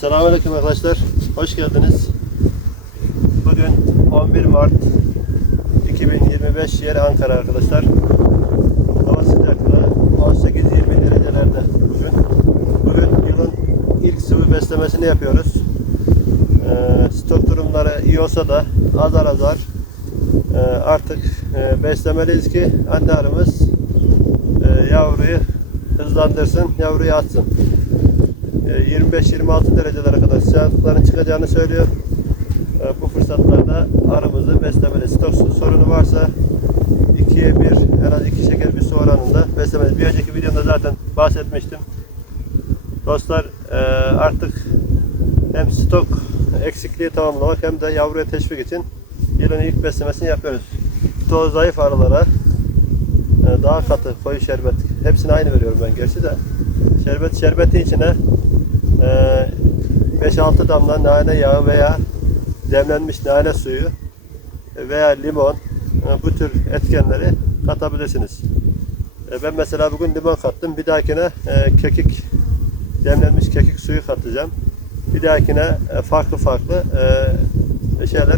Selamünaleyküm arkadaşlar. Hoş geldiniz. Bugün 11 Mart 2025 yer Ankara arkadaşlar. Hava sıcaklığı 18-20 derecelerde bugün. Bugün yılın ilk sıvı beslemesini yapıyoruz. Ee, stok durumları iyi olsa da azar azar e, artık e, beslemeliyiz ki anne arımız e, yavruyu hızlandırsın, yavruyu atsın. E, 25-26 derecelere kadar sıcaklıkların çıkacağını söylüyor. E, Bu fırsatlarda arımızı beslemeli. Stok sorunu varsa ikiye bir, en az iki şeker bir su oranında beslemeli. Bir önceki videomda zaten bahsetmiştim. Dostlar e, artık hem stok eksikliği tamamlamak hem de yavruya teşvik için yılın ilk beslemesini yapıyoruz. Stoğu zayıf arılara e, daha katı koyu şerbet hepsini aynı veriyorum ben gerçi de şerbet şerbeti içine 5-6 damla nane yağı veya demlenmiş nane suyu veya limon e, bu tür etkenleri katabilirsiniz. E, Ben mesela bugün limon kattım. Bir dahakine e, kekik demlenmiş kekik suyu katacağım. Bir dahakine farklı farklı şeyler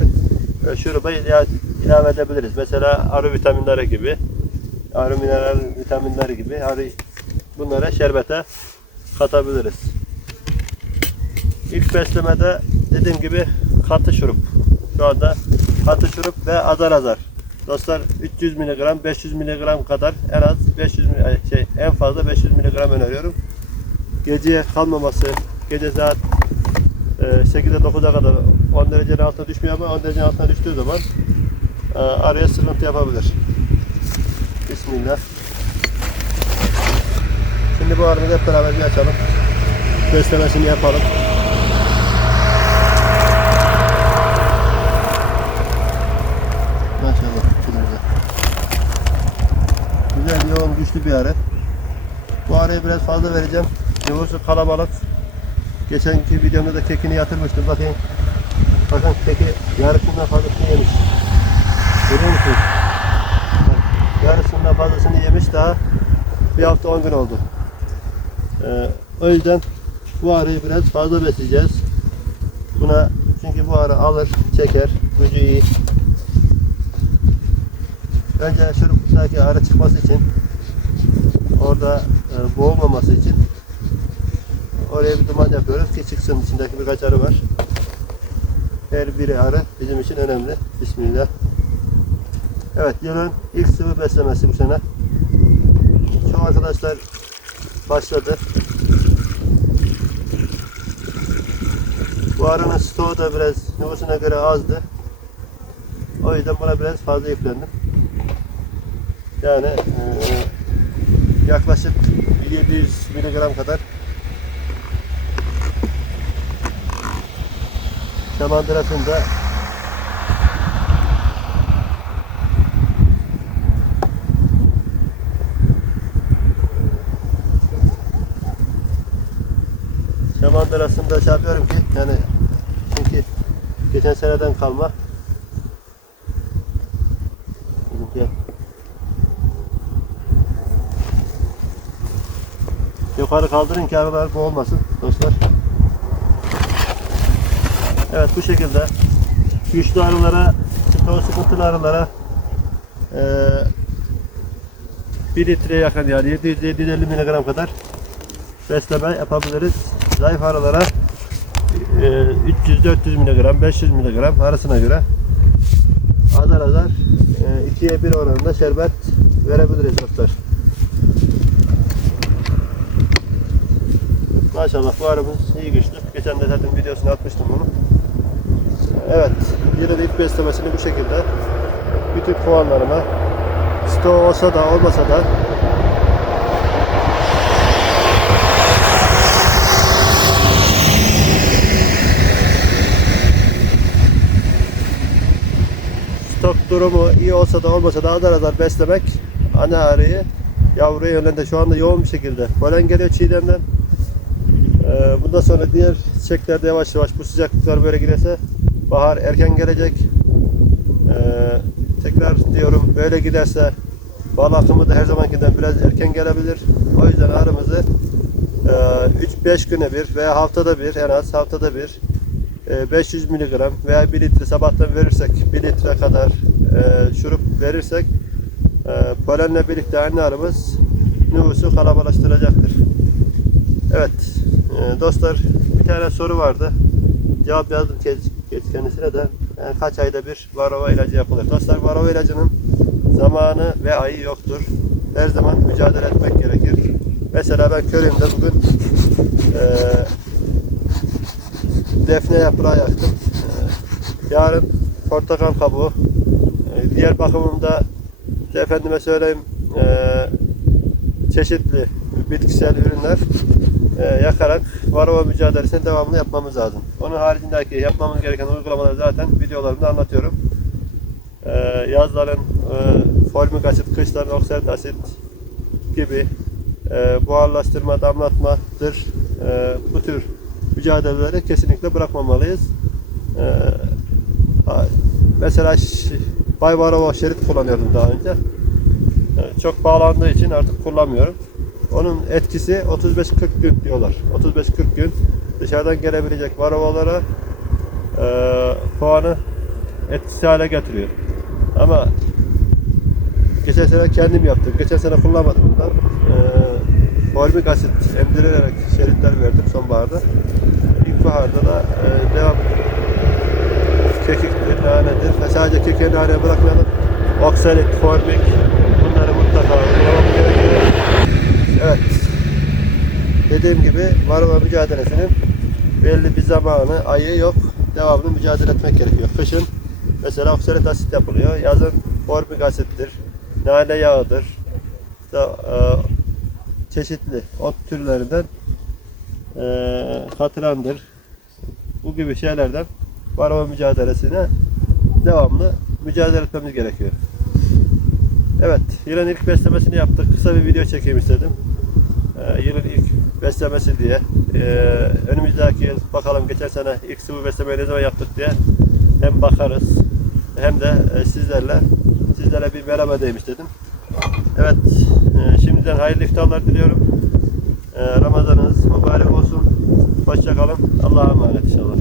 şuruba ila- ilave edebiliriz. Mesela arı vitaminleri gibi, arı mineral vitaminleri gibi arı bunlara şerbete katabiliriz. İlk beslemede dediğim gibi katı şurup. Şu anda katı şurup ve azar azar. Dostlar 300 mg, 500 mg kadar en az 500 mi- ay, şey en fazla 500 mg öneriyorum. Geceye kalmaması, gece saat e, 8'e 9'a kadar 10 derecenin altına düşmüyor ama 10 derecenin altına düştüğü zaman e, araya sıkıntı yapabilir. Bismillah. Şimdi bu arımızı hep beraber bir açalım. Beslemesini yapalım. Maşallah. çok Güzel. Güzel, yoğun, güçlü bir arı. Bu arayı biraz fazla vereceğim. Yavrusu kalabalık. Geçenki videomda da kekini yatırmıştım. Bakın. Bakın keki yarısından fazlasını yemiş. Görüyor musunuz? Yarısından fazlasını yemiş daha bir hafta 10 gün oldu. Ee, o yüzden bu arıyı biraz fazla besleyeceğiz. Buna çünkü bu arı alır, çeker, gücü iyi. Önce şuruptaki arı çıkması için orada e, boğulmaması için oraya bir duman yapıyoruz ki çıksın içindeki birkaç arı var. Her biri arı bizim için önemli. Bismillah. Evet yılın ilk sıvı beslemesi bu sene. Şu arkadaşlar başladı. Bu arının stoğu da biraz nüfusuna göre azdı. O yüzden buna biraz fazla yüklendim. Yani eee, yaklaşık 700 miligram kadar. Şamandırasını da şamandırasını da şey yapıyorum ki yani çünkü geçen seneden kalma. Bizimki Yukarı kaldırın ki arılar boğulmasın dostlar. Evet bu şekilde güçlü arılara, stoğu sıkıntılı arılara eee 1 litreye yakın yani 700-750 miligram kadar besleme yapabiliriz. Zayıf arılara eee, 300-400 miligram, 500 miligram arasına göre azar azar eee, ikiye bir oranında şerbet verebiliriz dostlar. Maşallah bu arabamız iyi güçlü. Geçen de zaten videosunu atmıştım bunu. Evet, yine de ilk beslemesini bu şekilde bütün puanlarıma stoğu olsa da olmasa da stok durumu iyi olsa da olmasa da azar azar beslemek ana arıyı yavruya yönlendir. Şu anda yoğun bir şekilde. Polen geliyor çiğdemden. Bundan sonra diğer çiçeklerde yavaş yavaş bu sıcaklıklar böyle giderse bahar erken gelecek. Ee, tekrar diyorum böyle giderse bal akımı da her zamankinden biraz erken gelebilir. O yüzden arımızı e, 3-5 güne bir veya haftada bir en az haftada bir e, 500 miligram veya 1 litre sabahtan verirsek 1 litre kadar e, şurup verirsek e, polenle birlikte anne arımız nüfusu kalabalaştıracaktır. Evet e, dostlar bir tane soru vardı. Cevap yazdım ke- kendisine de yani kaç ayda bir varroa ilacı yapılır. Dostlar varroa ilacının zamanı ve ayı yoktur. Her zaman mücadele etmek gerekir. Mesela ben Körüm'de bugün e, defne yaprağı yaktım. E, yarın portakal kabuğu. E, diğer bakımımda efendime söyleyeyim e, çeşitli bitkisel ürünler e, yakarak varroa mücadelesini devamlı yapmamız lazım. Onun haricindeki yapmamız gereken uygulamaları zaten videolarımda anlatıyorum. E, yazların e, formik asit, kışların oksalt asit gibi e, buharlaştırma, damlatmadır. E, bu tür mücadeleleri kesinlikle bırakmamalıyız. Mesela Bay Varroa şerit kullanıyordum daha önce. Çok bağlandığı için artık kullanmıyorum. Onun etkisi 35-40 gün diyorlar. 35-40 gün dışarıdan gelebilecek varroalara e, puanı etkisiz hale getiriyor. Ama geçen sene kendim yaptım. Geçen sene kullanmadım bundan. E, formik asit emdirerek şeritler verdim sonbaharda. İlkbaharda da e, devam kekiktir, nanedir. Ve sadece kekiğe nane bırakmayalım. Oksalit, formik Evet. Dediğim gibi varroa mücadelesinin belli bir zamanı, ayı yok. Devamlı mücadele etmek gerekiyor. Kışın mesela oksalit asit yapılıyor. Yazın formik asittir. Nane yağıdır. İşte, e, çeşitli ot türlerinden e, katırandır. Bu gibi şeylerden varroa mücadelesine devamlı mücadele etmemiz gerekiyor. Evet, yılın ilk beslemesini yaptık. Kısa bir video çekeyim istedim. Ee, yılın ilk beslemesi diye. Ee, önümüzdeki yıl bakalım geçen sene ilk sıvı beslemeyi ne zaman yaptık diye hem bakarız hem de e, sizlerle sizlere bir merhaba diyeyim istedim. Evet, e, şimdiden hayırlı iftarlar diliyorum. E, Ramazanınız mübarek olsun. Hoşça kalın. Allah'a emanet inşallah.